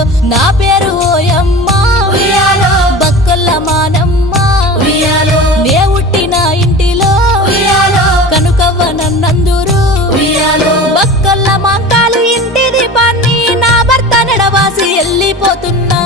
ఉయ్యాలో నా పేరు ఓయమ్మ ఉయ్యాలో బక్కల మానమ్మ ఉయ్యాలో నే పుట్టిన ఇంటిలో ఉయ్యాలో కనుకవ్వ నన్నందురు ఉయ్యాలో బక్కల మాంకాలు ఇంటి దీపాన్ని నా భర్త నడవాసి వెళ్ళిపోతున్నా